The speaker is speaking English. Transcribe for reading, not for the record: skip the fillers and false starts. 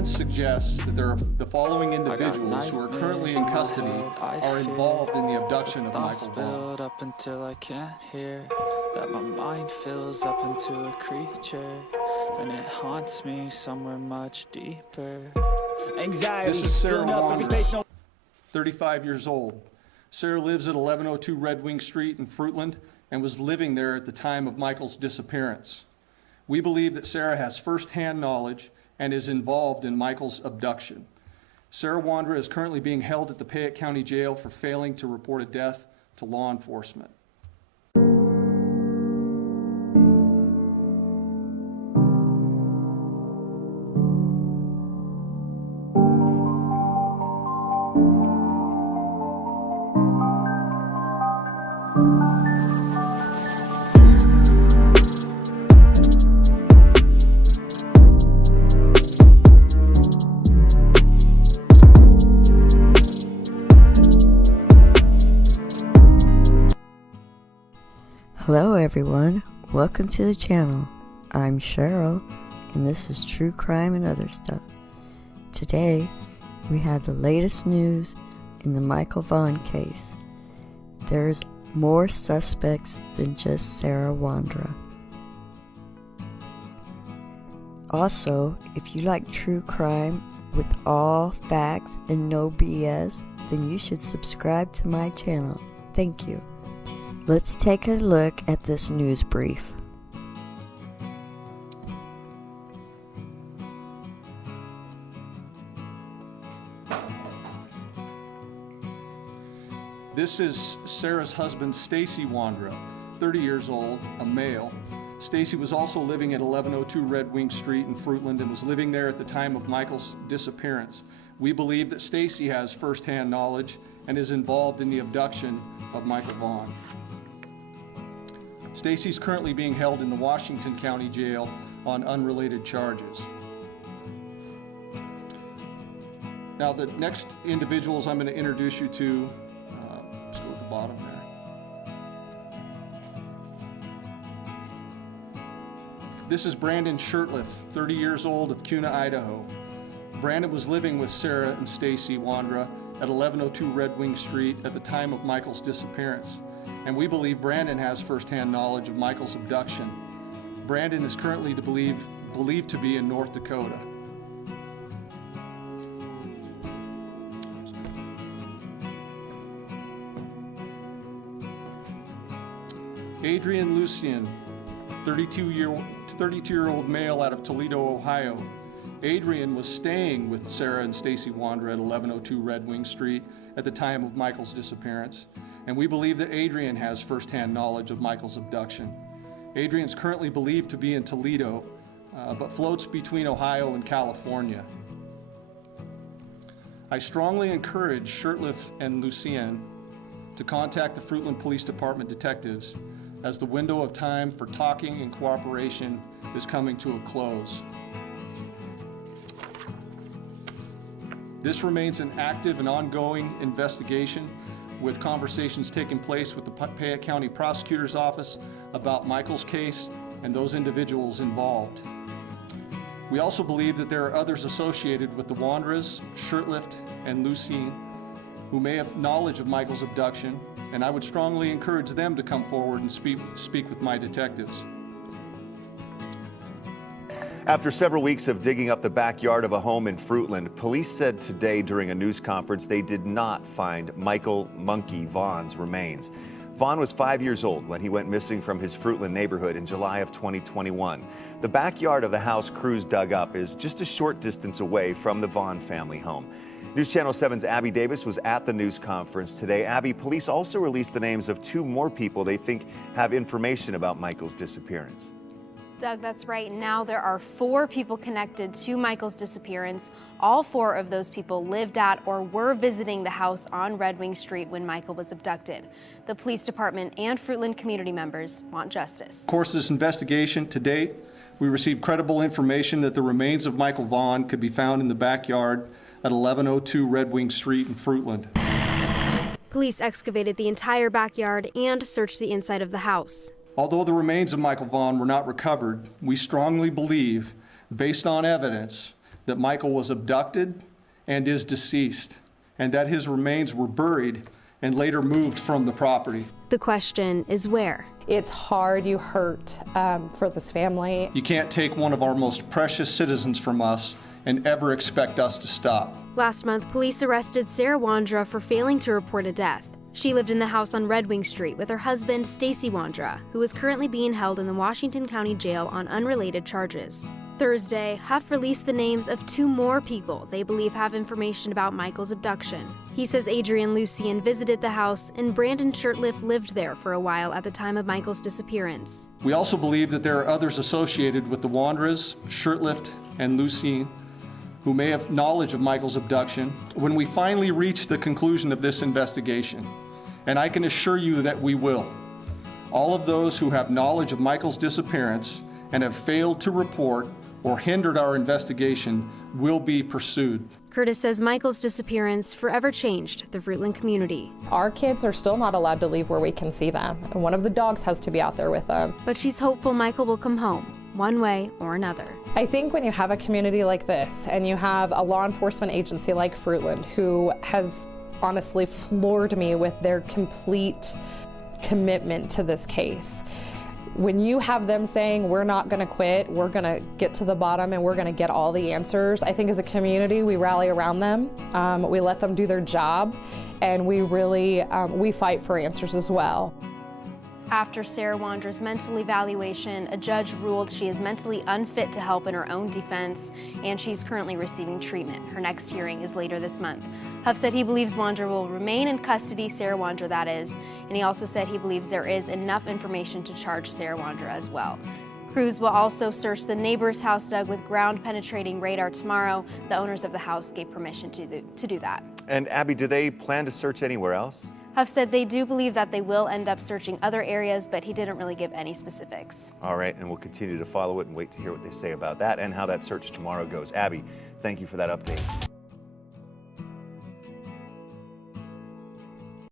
Evidence suggests that the following individuals who are currently in custody are involved in the abduction of Micheal Vaughn. Up until I can't hear, that my mind fills up into a creature, and it haunts me somewhere much deeper. Anxiety. This is Sarah Vaughn, 35 years old. Sarah lives at 1102 Red Wing Street in Fruitland and was living there at the time of Michael's disappearance. We believe that Sarah has firsthand knowledge and is involved in Michael's abduction. Sarah Wandra is currently being held at the Payette County Jail for failing to report a death to law enforcement. Hello everyone, welcome to the channel. I'm Cheryl and this is True Crime and Other Stuff. Today we have the latest news in the Micheal Vaughn case. There's more suspects than just Sarah Wandra. Also, if you like true crime with all facts and no BS, then you should subscribe to my channel. Thank you. Let's take a look at this news brief. This is Sarah's husband, Stacy Wandra, 30 years old, a male. Stacy was also living at 1102 Red Wing Street in Fruitland and was living there at the time of Michael's disappearance. We believe that Stacy has firsthand knowledge and is involved in the abduction of Micheal Vaughn. Stacy's currently being held in the Washington County Jail on unrelated charges. Now, the next individuals I'm going to introduce you to, let's go at the bottom there. This is Brandon Shirtliff, 30 years old, of Kuna, Idaho. Brandon was living with Sarah and Stacy Wandra at 1102 Red Wing Street at the time of Michael's disappearance. And we believe Brandon has firsthand knowledge of Michael's abduction. Brandon is currently believed to be in North Dakota. Adrian Lucien, 32-year-old male out of Toledo, Ohio. Adrian was staying with Sarah and Stacy Wandra at 1102 Red Wing Street at the time of Michael's disappearance. And we believe that Adrian has firsthand knowledge of Michael's abduction. Adrian's currently believed to be in Toledo, but floats between Ohio and California. I strongly encourage Shirtliff and Lucien to contact the Fruitland Police Department detectives as the window of time for talking and cooperation is coming to a close. This remains an active and ongoing investigation, with conversations taking place with the Payette County Prosecutor's Office about Michael's case and those individuals involved. We also believe that there are others associated with the Wandras, Shirtliff, and Lucien who may have knowledge of Michael's abduction, and I would strongly encourage them to come forward and speak with my detectives. After several weeks of digging up the backyard of a home in Fruitland, police said today during a news conference they did not find Micheal "Monkey" Vaughn's remains. Vaughn was 5 years old when he went missing from his Fruitland neighborhood in July of 2021. The backyard of the house crews dug up is just a short distance away from the Vaughn family home. News Channel 7's Abby Davis was at the news conference today. Abby, police also released the names of 2 more people they think have information about Michael's disappearance. Doug, that's right. Now there are 4 people connected to Michael's disappearance. All 4 of those people lived at or were visiting the house on Red Wing Street when Michael was abducted. The police department and Fruitland community members want justice. Of course, this investigation to date, we received credible information that the remains of Micheal Vaughn could be found in the backyard at 1102 Red Wing Street in Fruitland. Police excavated the entire backyard and searched the inside of the house. Although the remains of Micheal Vaughn were not recovered, we strongly believe, based on evidence, that Michael was abducted and is deceased, and that his remains were buried and later moved from the property. The question is where? It's hard, you hurt for this family. You can't take one of our most precious citizens from us and ever expect us to stop. Last month, police arrested Sarah Wandra for failing to report a death. She lived in the house on Red Wing Street with her husband, Stacy Wandra, who is currently being held in the Washington County Jail on unrelated charges. Thursday, Huff released the names of 2 more people they believe have information about Michael's abduction. He says Adrian Lucien visited the house and Brandon Shurtliff lived there for a while at the time of Michael's disappearance. We also believe that there are others associated with the Wandras, Shurtliff, and Lucien, who may have knowledge of Michael's abduction when we finally reach the conclusion of this investigation. And I can assure you that we will. All of those who have knowledge of Michael's disappearance and have failed to report or hindered our investigation will be pursued. Curtis says Michael's disappearance forever changed the Fruitland community. Our kids are still not allowed to leave where we can see them, and one of the dogs has to be out there with them. But she's hopeful Michael will come home, one way or another. I think when you have a community like this, and you have a law enforcement agency like Fruitland, who has honestly floored me with their complete commitment to this case, when you have them saying, we're not going to quit, we're going to get to the bottom and we're going to get all the answers, I think as a community we rally around them, we let them do their job, and we really we fight for answers as well. After Sarah Wandra's mental evaluation, a judge ruled she is mentally unfit to help in her own defense, and she's currently receiving treatment. Her next hearing is later this month. Huff said he believes Wandra will remain in custody, Sarah Wandra that is, and he also said he believes there is enough information to charge Sarah Wandra as well. Crews will also search the neighbor's house dug with ground-penetrating radar tomorrow. The owners of the house gave permission to do that. And Abby, do they plan to search anywhere else? Huff said they do believe that they will end up searching other areas, but he didn't really give any specifics. All right, and we'll continue to follow it and wait to hear what they say about that and how that search tomorrow goes. Abby, thank you for that update.